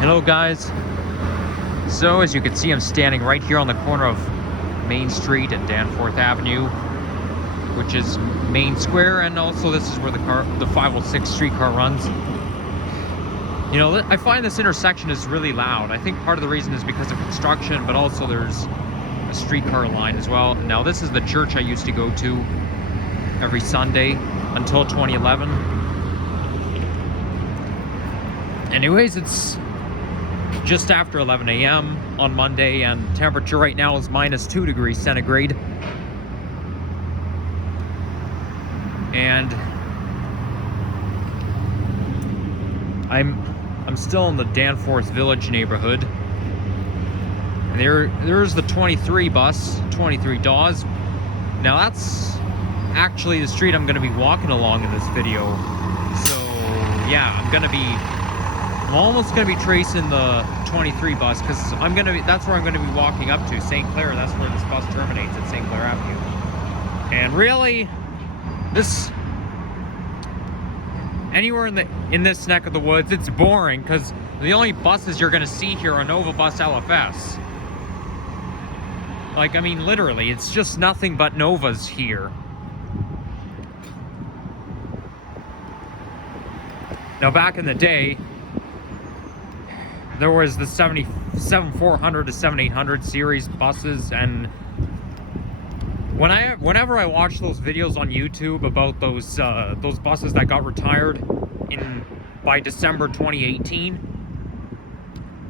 Hello guys. So as you can see, I'm standing right here on the corner of Main Street and Danforth Avenue, which is Main Square, and also this is where the 506 streetcar runs. You know, I find this intersection is really loud. I think part of the reason is because of construction, but also there's a streetcar line as well. Now this is the church I used to go to every Sunday until 2011. Anyways, it's just after 11 a.m. on Monday, and temperature right now is -2 degrees centigrade. And I'm still in the Danforth Village neighborhood. And there's the 23 bus, 23 Dawes. Now that's actually the street I'm going to be walking along in this video. So yeah, I'm almost going to be tracing the 23 bus, because that's where I'm going to be walking up to, St. Clair. That's where this bus terminates, at St. Clair Avenue. And really, anywhere in this neck of the woods, it's boring, because the only buses you're going to see here are Nova Bus LFS. Like, I mean, literally, it's just nothing but Novas here. Now, back in the day, there was the 7400 to 7800 series buses, and whenever I watch those videos on YouTube about those buses that got retired by December 2018,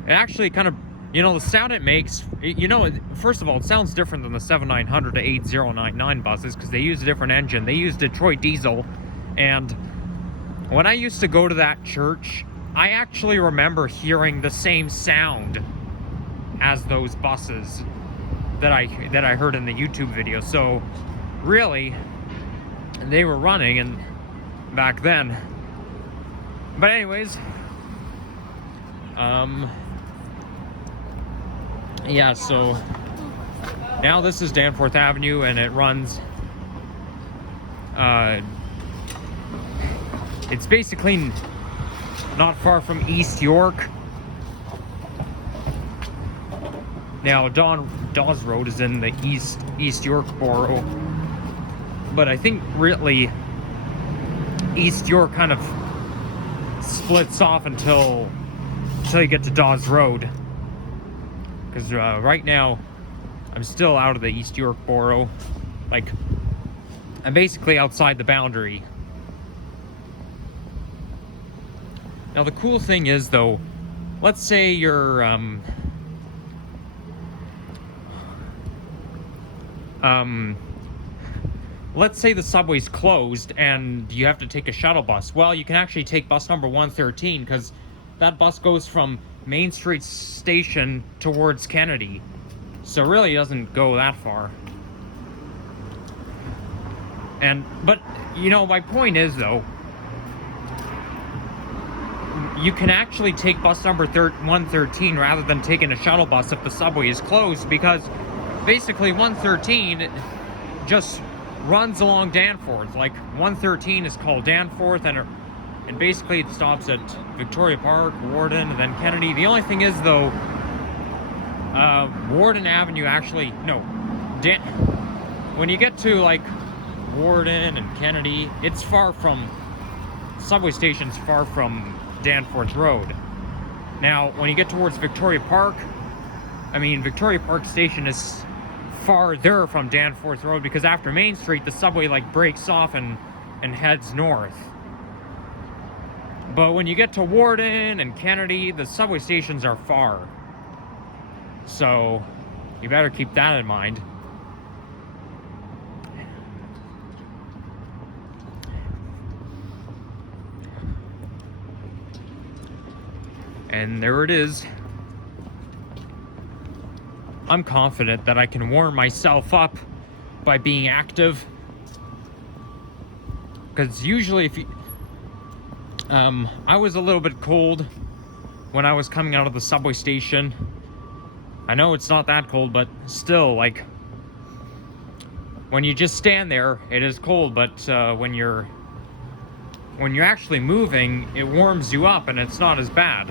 it actually kind of, you know, the sound it makes, you know, first of all, it sounds different than the 7900 to 8099 buses, because they use a different engine. They use Detroit diesel. And when I used to go to that church, I actually remember hearing the same sound as those buses that I heard in the YouTube video. So really, they were running and back then. But anyways, yeah, so now this is Danforth Avenue, and it runs, it's basically not far from East York. Now, Dawes Road is in the East York borough, but I think really East York kind of splits off until you get to Dawes Road. Because right now, I'm still out of the East York borough. Like, I'm basically outside the boundary. Now, the cool thing is, though, let's say you're, let's say the subway's closed and you have to take a shuttle bus. Well, you can actually take bus number 113, because that bus goes from Main Street Station towards Kennedy. So really it doesn't go that far. But, you know, my point is, though, you can actually take bus number 113 rather than taking a shuttle bus if the subway is closed, because basically 113 just runs along Danforth. Like, 113 is called Danforth, and basically it stops at Victoria Park, Warden, and then Kennedy. The only thing is, though, Warden Avenue actually, no, when you get to, like, Warden and Kennedy, it's far from, subway station's far from Danforth Road. Now, when you get towards Victoria Park, I mean, Victoria Park Station is farther from Danforth Road, because after Main Street, the subway, like, breaks off and heads north. But when you get to Warden and Kennedy, the subway stations are far. So, you better keep that in mind. And there it is. I'm confident that I can warm myself up by being active. Because usually if you... I was a little bit cold when I was coming out of the subway station. I know it's not that cold, but still, like, when you just stand there, it is cold, but when you're actually moving, it warms you up and it's not as bad.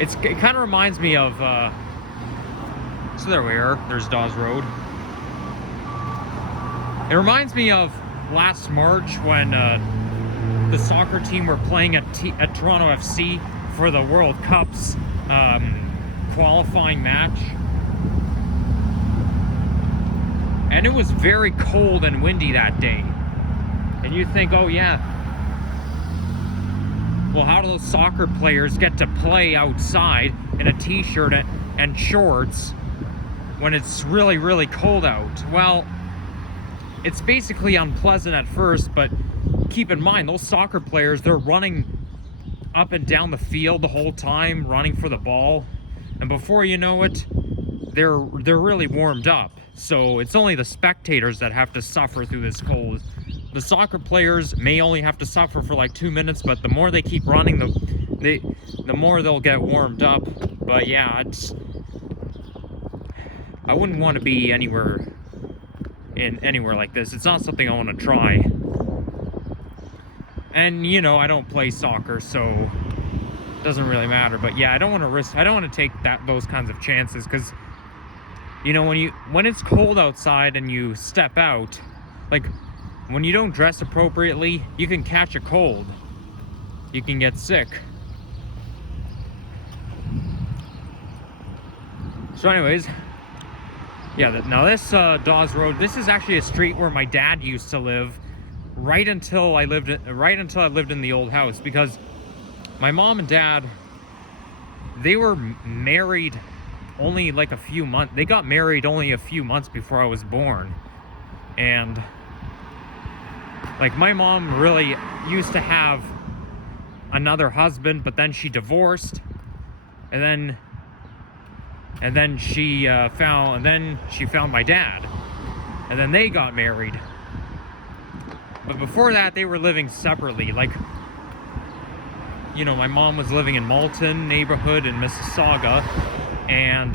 It kind of reminds me of, so there we are, there's Dawes Road. It reminds me of last March when the soccer team were playing at Toronto FC for the World Cup's qualifying match. And it was very cold and windy that day. And you think, oh yeah, well, how do those soccer players get to play outside in a t-shirt and shorts when it's really, really cold out? Well, it's basically unpleasant at first, but keep in mind, those soccer players, they're running up and down the field the whole time, running for the ball. And before you know it, they're really warmed up. So it's only the spectators that have to suffer through this cold. The soccer players may only have to suffer for like 2 minutes, but the more they keep running, the more they'll get warmed up. But yeah, I wouldn't want to be anywhere like this. It's not something I want to try. And you know, I don't play soccer, so it doesn't really matter. But yeah, I don't want to take those kinds of chances, because you know, when it's cold outside and you step out, like when you don't dress appropriately, you can catch a cold. You can get sick. So anyways, yeah, now this Dawes Road, this is actually a street where my dad used to live right until I lived in the old house, because my mom and dad, they were married only like a few months. They got married only a few months before I was born. And like my mom really used to have another husband, but then she divorced, and then she found my dad, and then they got married. But before that, they were living separately. Like, you know, my mom was living in Malton neighborhood in Mississauga, and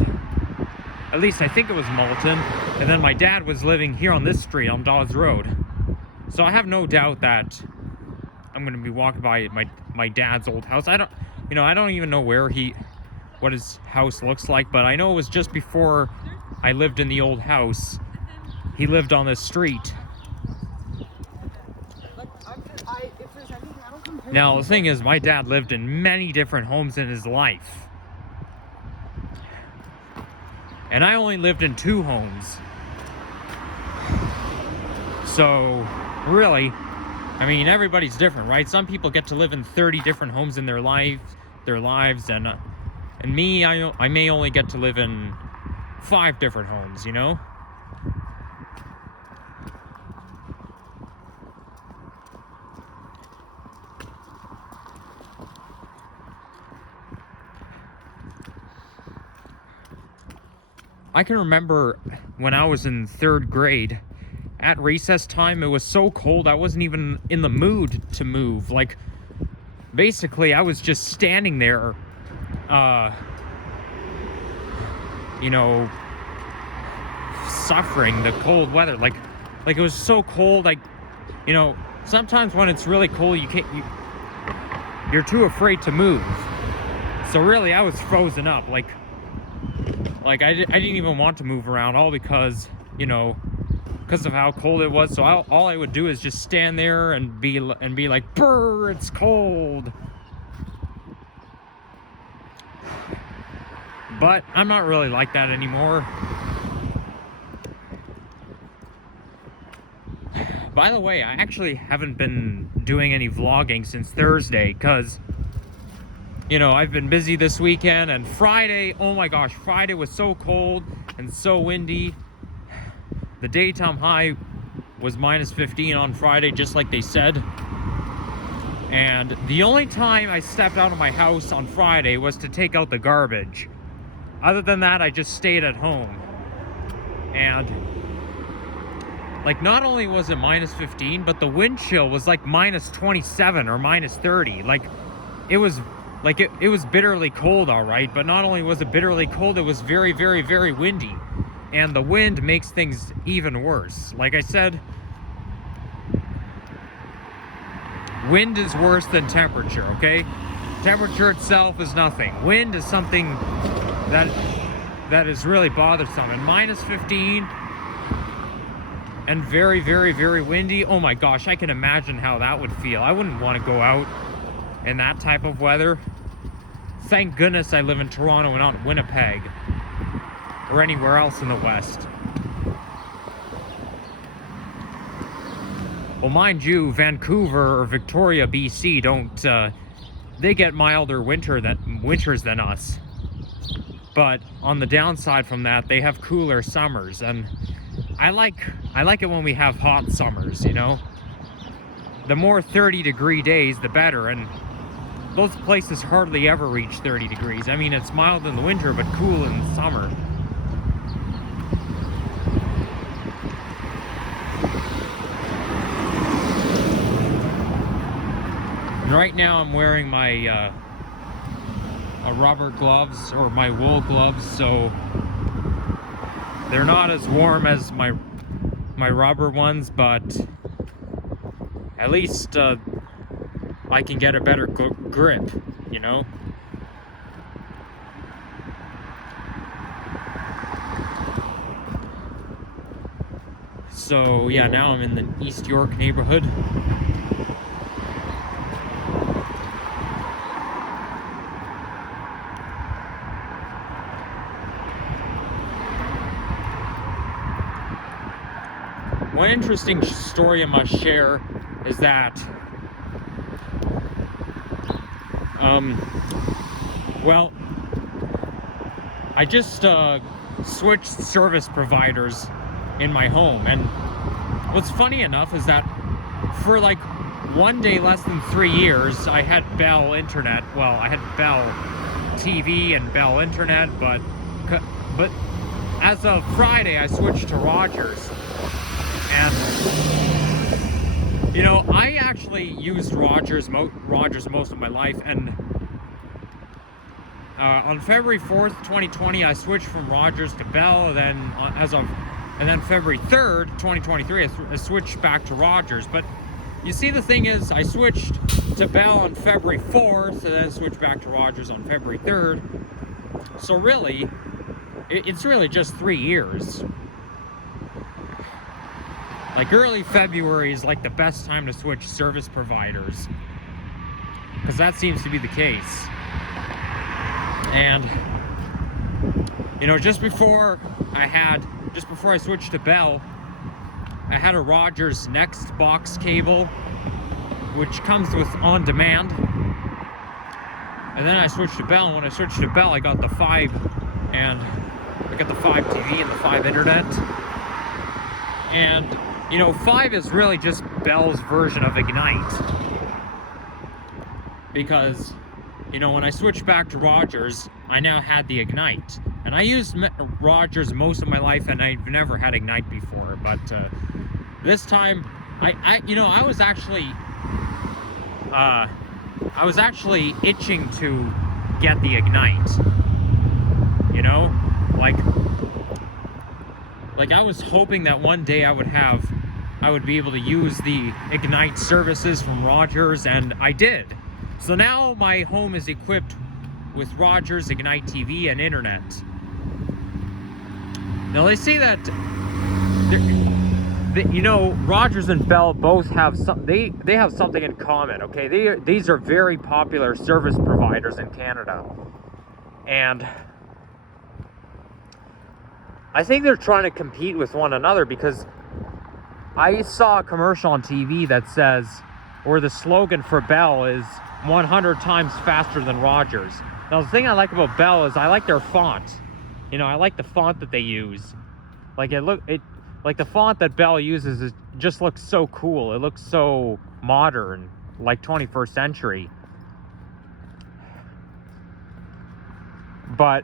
at least I think it was Malton, and then my dad was living here on this street on Dawes Road. So I have no doubt that I'm going to be walking by my dad's old house. I don't even know what his house looks like, but I know it was just before I lived in the old house. He lived on this street. Now the thing is, my dad lived in many different homes in his life, and I only lived in 2 homes. So really, I mean, everybody's different, right? Some people get to live in 30 different homes in their lives, and me, I may only get to live in 5 different homes, you know? I can remember when I was in 3rd grade, at recess time, it was so cold I wasn't even in the mood to move. Like, basically, I was just standing there, you know, suffering the cold weather. Like it was so cold. Like, you know, sometimes when it's really cold, you're too afraid to move. So really, I was frozen up. Like I didn't even want to move around, all because, you know, because of how cold it was. So all I would do is just stand there and be like, brr, it's cold. But I'm not really like that anymore. By the way, I actually haven't been doing any vlogging since Thursday, because, you know, I've been busy this weekend, and Friday, oh my gosh, Friday was so cold and so windy. The daytime high was -15 on Friday, just like they said. And the only time I stepped out of my house on Friday was to take out the garbage. Other than that, I just stayed at home. And like, not only was it -15, but the wind chill was like -27 or -30. Like, it was bitterly cold, all right. But not only was it bitterly cold, it was very, very, very windy. And the wind makes things even worse. Like I said, wind is worse than temperature, okay? Temperature itself is nothing. Wind is something that is really bothersome. And minus 15 and very, very, very windy. Oh my gosh, I can imagine how that would feel. I wouldn't want to go out in that type of weather. Thank goodness I live in Toronto and not Winnipeg or anywhere else in the West. Well, mind you, Vancouver or Victoria, BC don't, they get milder winters than us. But on the downside from that, they have cooler summers, and I like it when we have hot summers, you know? The more 30-degree days, the better, and those places hardly ever reach 30 degrees. I mean, it's mild in the winter, but cool in the summer. And right now I'm wearing my rubber gloves, or my wool gloves, so they're not as warm as my rubber ones, but at least I can get a better grip, you know? So yeah, now I'm in the East York neighborhood. One interesting story I must share is that, well, I just switched service providers in my home, and what's funny enough is that for like one day less than 3 years, I had Bell Internet. Well, I had Bell TV and Bell Internet, but as of Friday, I switched to Rogers. And, you know, I actually used Rogers most of my life, and on February 4th, 2020, I switched from Rogers to Bell, and then February 3rd, 2023, I switched back to Rogers. But you see, the thing is, I switched to Bell on February 4th, and then switched back to Rogers on February 3rd. So really, it's really just 3 years. Like, early February is like the best time to switch service providers, because that seems to be the case. And, you know, just before I switched to Bell, I had a Rogers Next box cable, which comes with on demand. And then I switched to Bell, and when I switched to Bell, I got the 5 TV and the 5 internet. And, you know, 5 is really just Bell's version of Ignite. Because, you know, when I switched back to Rogers, I now had the Ignite. And I used Rogers most of my life, and I've never had Ignite before. But this time, I was actually itching to get the Ignite. You know? Like I was hoping that one day I would be able to use the Ignite services from Rogers, and I did. So now my home is equipped with Rogers Ignite TV and internet. Now they say that you know, Rogers and Bell both have they have something in common. Okay, these are very popular service providers in Canada, and I think they're trying to compete with one another, because I saw a commercial on TV that says, or the slogan for Bell is 100 times faster than Rogers. Now, the thing I like about Bell is I like their font. You know, I like the font that they use. Like like the font that Bell uses, it just looks so cool. It looks so modern, like 21st century. But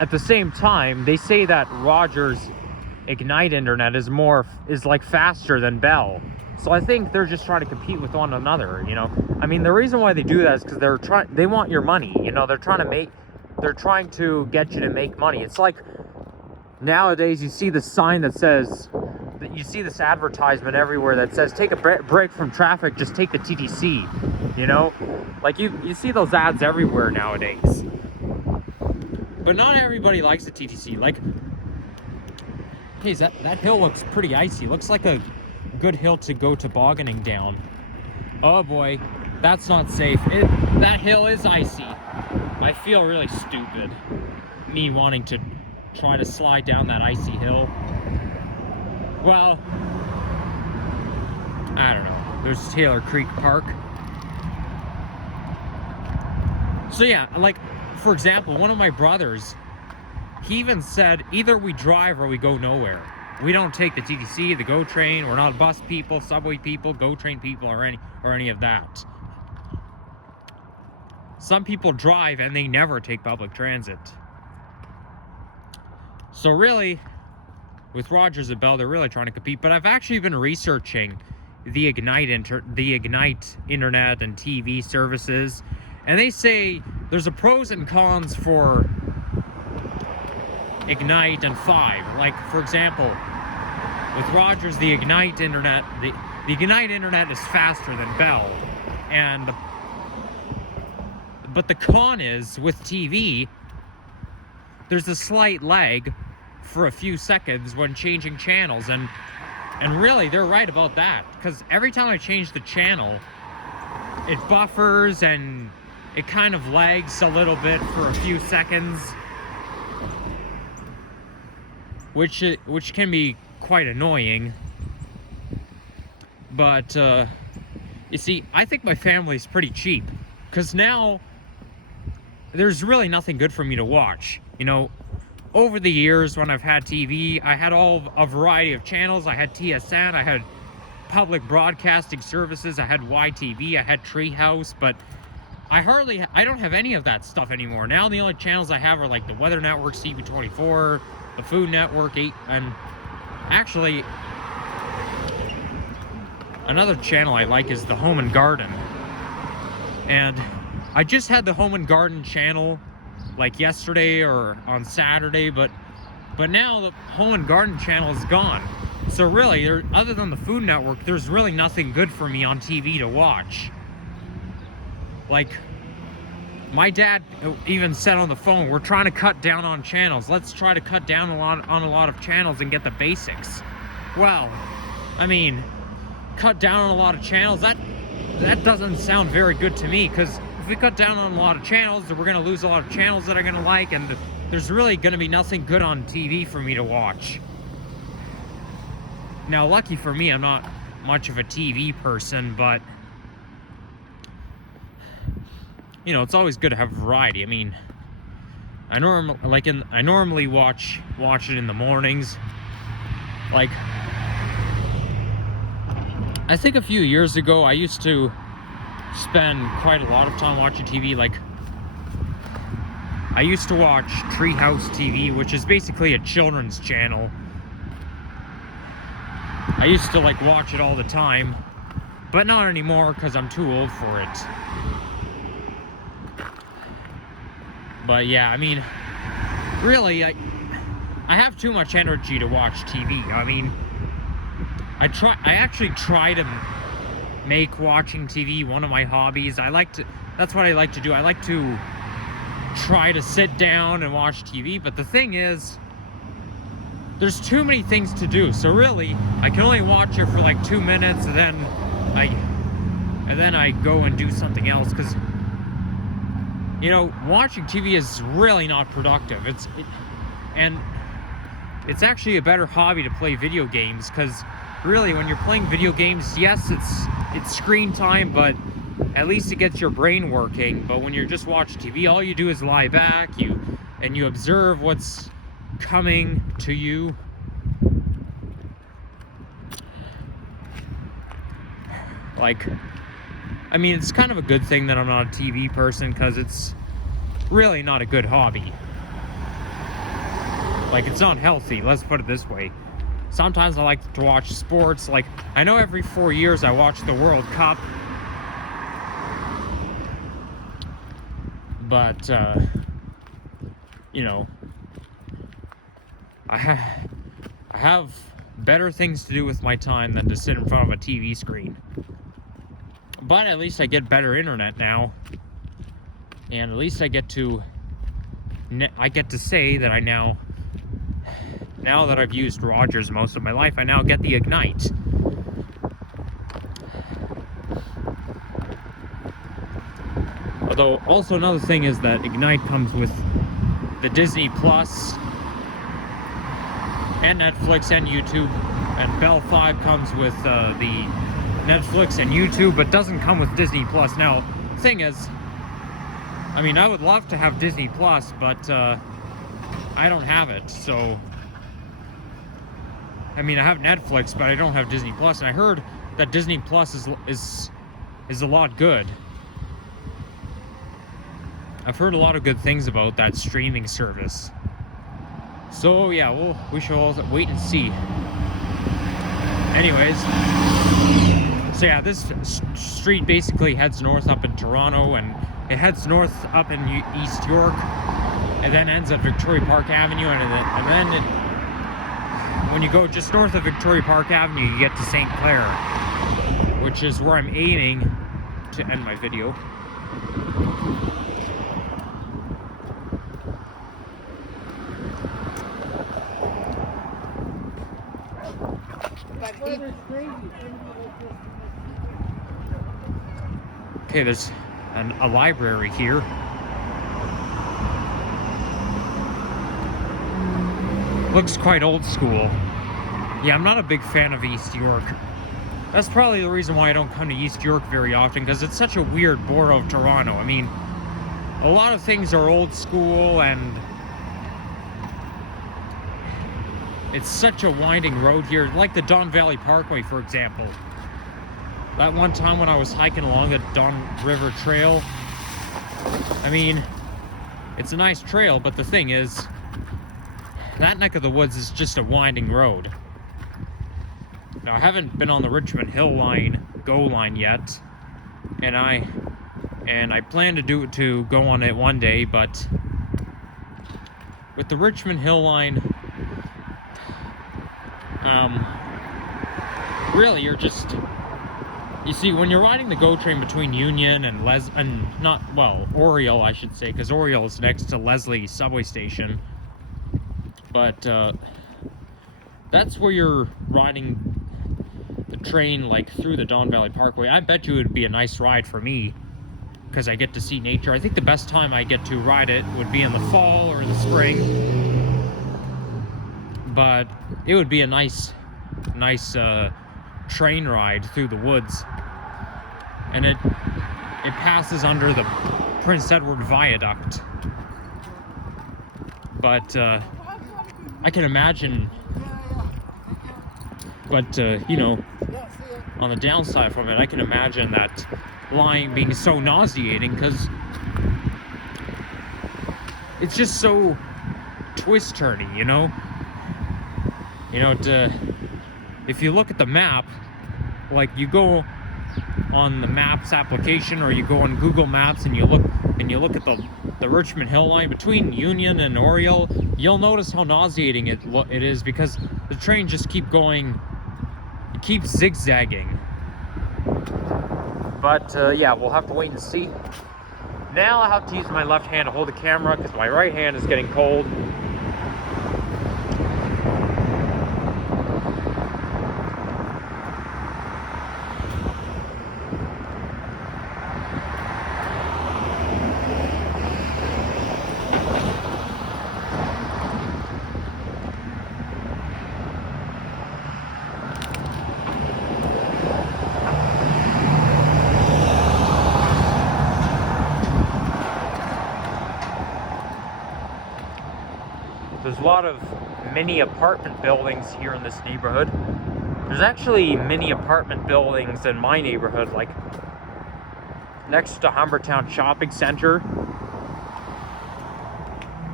at the same time, they say that Rogers Ignite internet is like faster than Bell. So I think they're just trying to compete with one another, you know. I mean, the reason why they do that is because they want your money, you know. They're trying to get you to make money. It's like nowadays you see the sign that says you see this advertisement everywhere that says, take a break from traffic, just take the TTC, you know? Like, you see those ads everywhere nowadays. But not everybody likes the TTC. Like, hey, that hill looks pretty icy. Looks like a good hill to go tobogganing down. Oh boy, that's not safe. That hill is icy. I feel really stupid, me wanting to try to slide down that icy hill. Well, I don't know. There's Taylor Creek Park. So yeah, like, for example, one of my brothers, he even said, either we drive or we go nowhere. We don't take the TTC, the GO train. We're not bus people, subway people, GO train people, or any of that. Some people drive and they never take public transit. So really, with Rogers and Bell, they're really trying to compete. But I've actually been researching the Ignite internet and TV services, and they say there's a pros and cons for Ignite and Five. Like, for example, with Rogers, the Ignite internet, the Ignite internet is faster than Bell, but the con is with TV, there's a slight lag for a few seconds when changing channels, and really they're right about that, because every time I change the channel, it buffers and it kind of lags a little bit for a few seconds, which can be quite annoying. But you see, I think my family's pretty cheap, because now there's really nothing good for me to watch. You know, over the years when I've had TV, I had a variety of channels. I had TSN, I had public broadcasting services, I had YTV, I had Treehouse, but I don't have any of that stuff anymore. Now the only channels I have are like the Weather Network, CB24, the Food Network, and actually another channel I like is the Home and Garden. And I just had the Home and Garden channel like yesterday or on Saturday, but now the Home and Garden channel is gone. So really, other than the Food Network, there's really nothing good for me on TV to watch. Like, my dad even said on the phone, we're trying to cut down on channels. Let's try to cut down on a lot of channels and get the basics. Well, I mean, cut down on a lot of channels, that doesn't sound very good to me, because if we cut down on a lot of channels, then we're going to lose a lot of channels that I'm going to like, and there's really going to be nothing good on TV for me to watch. Now, lucky for me, I'm not much of a TV person, but you know, it's always good to have variety. I mean, I normally watch it in the mornings. Like, I think a few years ago, I used to spend quite a lot of time watching TV. Like, I used to watch Treehouse TV, which is basically a children's channel. I used to like watch it all the time, but not anymore because I'm too old for it. But yeah, I mean, really, I have too much energy to watch TV. I mean, I actually try to make watching TV one of my hobbies. That's what I like to do. I like to try to sit down and watch TV, but the thing is, there's too many things to do. So really, I can only watch it for like 2 minutes, and then I go and do something else, because you know, watching TV is really not productive. And it's actually a better hobby to play video games, because really, when you're playing video games, yes, it's screen time, but at least it gets your brain working. But when you're just watching TV, all you do is lie back, and you observe what's coming to you. Like, I mean, it's kind of a good thing that I'm not a TV person, because it's really not a good hobby. Like, it's not healthy, let's put it this way. Sometimes I like to watch sports. Like, I know every 4 years I watch the World Cup, but you know, I have better things to do with my time than to sit in front of a TV screen. But at least I get better internet now. And at least I get to say that now that I've used Rogers most of my life, I now get the Ignite. Although, also another thing is that Ignite comes with the Disney Plus and Netflix and YouTube, and Bell 5 comes with the Netflix and YouTube, but doesn't come with Disney Plus. Now, the thing is, I mean, I would love to have Disney Plus, but I don't have it, so... I mean, I have Netflix, but I don't have Disney Plus, and I heard that Disney Plus is a lot good. I've heard a lot of good things about that streaming service. So yeah, we shall all wait and see. Anyways, so yeah, this street basically heads north up in Toronto, and it heads north up in East York, and then ends at Victoria Park Avenue, and then when you go just north of Victoria Park Avenue, you get to St. Clair, which is where I'm aiming to end my video. Okay, there's a library here. Looks quite old school. Yeah, I'm not a big fan of East York. That's probably the reason why I don't come to East York very often, because it's such a weird borough of Toronto. I mean, a lot of things are old school, and it's such a winding road here, like the Don Valley Parkway, for example. That one time when I was hiking along the Don River Trail, I mean, it's a nice trail, but the thing is, that neck of the woods is just a winding road. Now, I haven't been on the Richmond Hill GO line yet, and I plan to go on it one day, but with the Richmond Hill line, really, you see, when you're riding the GO train between Union and Oriel, I should say, because Oriel is next to Leslie subway station, but that's where you're riding the train, like, through the Don Valley Parkway. I bet you it would be a nice ride for me, because I get to see nature. I think the best time I get to ride it would be in the fall or the spring, but it would be a nice train ride through the woods. And it passes under the Prince Edward Viaduct. But I can imagine, but you know, on the downside from it, I can imagine that line being so nauseating, because it's just so twist-turny, you know? If you look at the map, like, you go on the Maps application, or you go on Google Maps and you look at the Richmond Hill line between Union and Oriel, you'll notice how nauseating it is, because the train just keeps zigzagging. But yeah, we'll have to wait and see. Now I have to use my left hand to hold the camera, because my right hand is getting cold. There's a lot of mini apartment buildings here in this neighborhood. There's actually mini apartment buildings in my neighborhood, like next to Humbertown Shopping Center.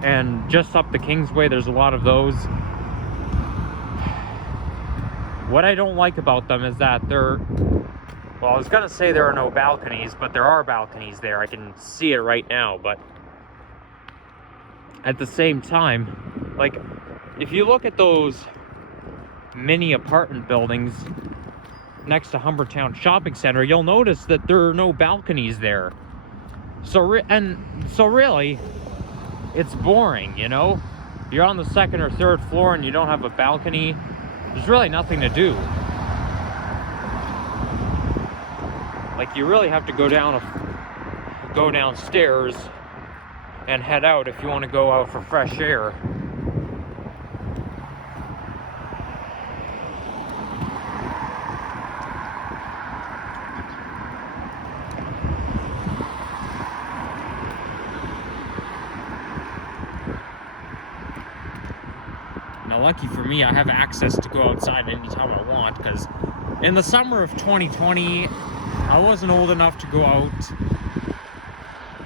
And just up the Kingsway, there's a lot of those. What I don't like about them is that well, I was gonna say there are no balconies, but there are balconies there. I can see it right now, but at the same time, like, if you look at those mini apartment buildings next to Humbertown Shopping Center, you'll notice that there are no balconies there. So really, it's boring, you know? You're on the second or third floor and you don't have a balcony. There's really nothing to do. Like, you really have to go downstairs and head out if you want to go out for fresh air. Now, lucky for me, I have access to go outside anytime I want, because in the summer of 2020, I wasn't old enough to go out,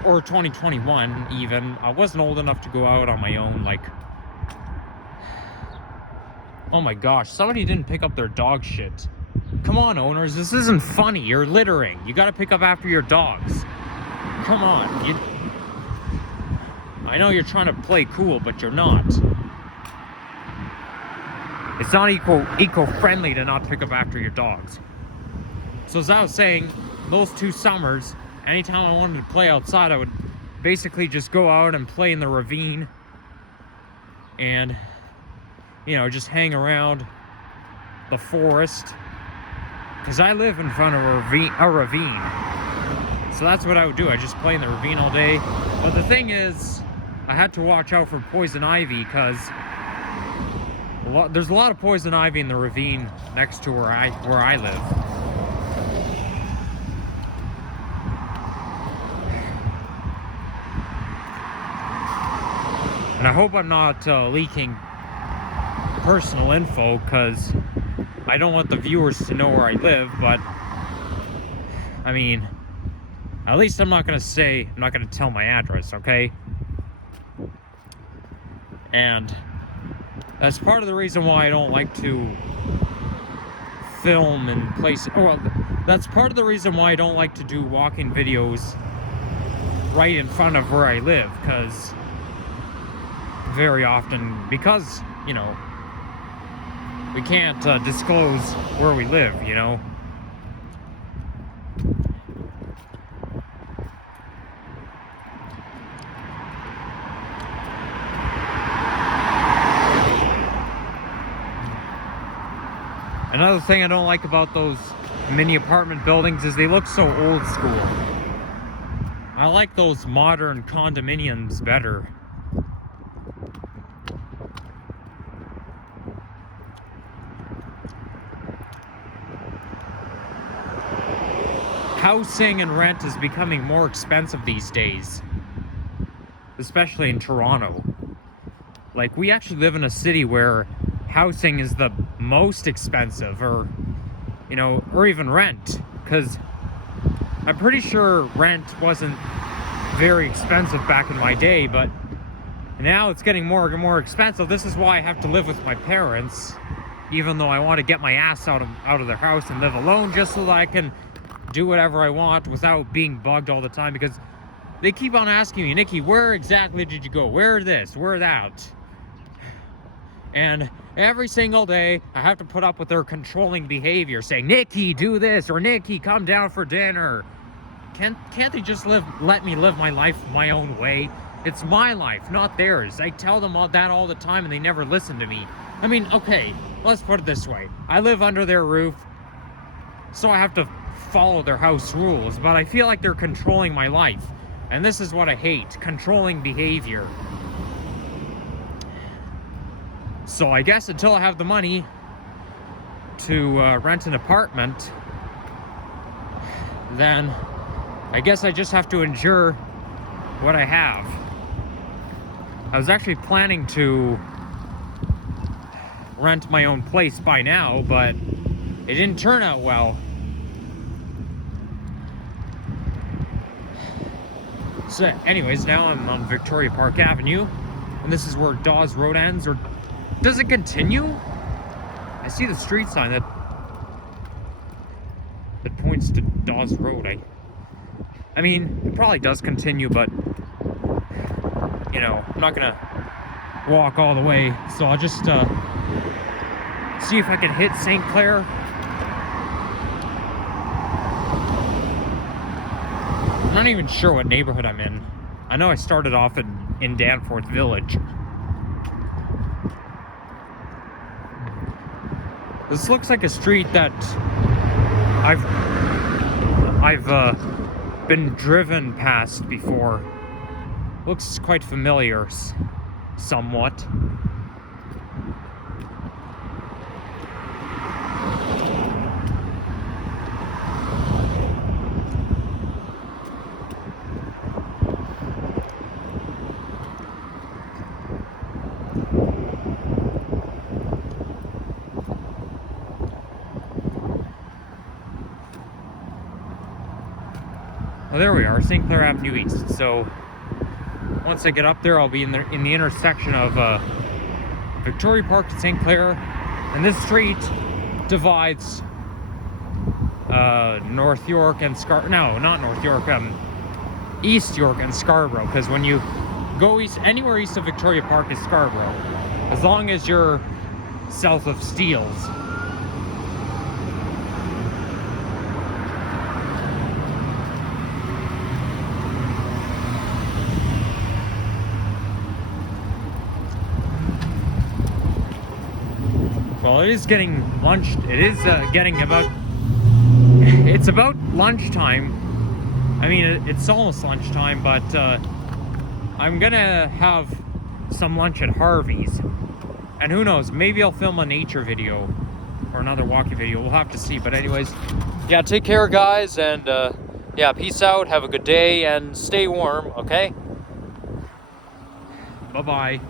or 2021 even, I wasn't old enough to go out on my own. Like, oh my gosh, somebody didn't pick up their dog shit. Come on, owners, this isn't funny. You're littering. You gotta pick up after your dogs. Come on. I know you're trying to play cool, but you're not. It's not eco-friendly to not pick up after your dogs. So as I was saying, those 2 summers, anytime I wanted to play outside, I would basically just go out and play in the ravine and, you know, just hang around the forest, because I live in front of a ravine. So that's what I would do. I just play in the ravine all day. But the thing is, I had to watch out for poison ivy, because there's a lot of poison ivy in the ravine next to where I live. And I hope I'm not leaking personal info, because I don't want the viewers to know where I live. But I mean, at least I'm not gonna tell my address, okay? And that's part of the reason why I don't like to film in places. Well, that's part of the reason why I don't like to do walking videos right in front of where I live, because very often, because, you know, we can't disclose where we live, you know. Another thing I don't like about those mini apartment buildings is they look so old school. I like those modern condominiums better. Housing and rent is becoming more expensive these days, especially in Toronto. Like, we actually live in a city where housing is the most expensive, or, you know, or even rent, because I'm pretty sure rent wasn't very expensive back in my day, but now it's getting more and more expensive. This is why I have to live with my parents, even though I want to get my ass out of their house and live alone, just so that I can do whatever I want without being bugged all the time, because they keep on asking me, Nikki, where exactly did you go? Where this? Where that? And every single day, I have to put up with their controlling behavior, saying, Nikki, do this, or Nikki, come down for dinner. Can't they just let me live my life my own way? It's my life, not theirs. I tell them all that all the time, and they never listen to me. I mean, okay, let's put it this way. I live under their roof, so I have to follow their house rules, but I feel like they're controlling my life. And this is what I hate, controlling behavior. So I guess until I have the money to rent an apartment, then I guess I just have to endure what I have. I was actually planning to rent my own place by now, but it didn't turn out well. So anyways, now I'm on Victoria Park Avenue, and this is where Dawes Road ends. Or does it continue? I see the street sign that points to Dawes Road. I mean, it probably does continue, but, you know, I'm not gonna walk all the way, so I'll just see if I can hit St. Clair. I'm not even sure what neighborhood I'm in. I know I started off in Danforth Village. This looks like a street that I've been driven past before. Looks quite familiar, somewhat. Well, there we are, St. Clair Avenue East. So once I get up there, I'll be in the intersection of Victoria Park and St. Clair, and this street divides North York and no, not North York, East York and Scarborough. Because when you go east, anywhere east of Victoria Park is Scarborough, as long as you're south of Steeles. Well, it is getting lunch. It is getting about. It's about lunchtime. I mean, it's almost lunchtime, but I'm gonna have some lunch at Hobbies, and who knows? Maybe I'll film a nature video or another walking video. We'll have to see. But anyways, yeah. Take care, guys, and yeah. Peace out. Have a good day, and stay warm. Okay. Bye bye.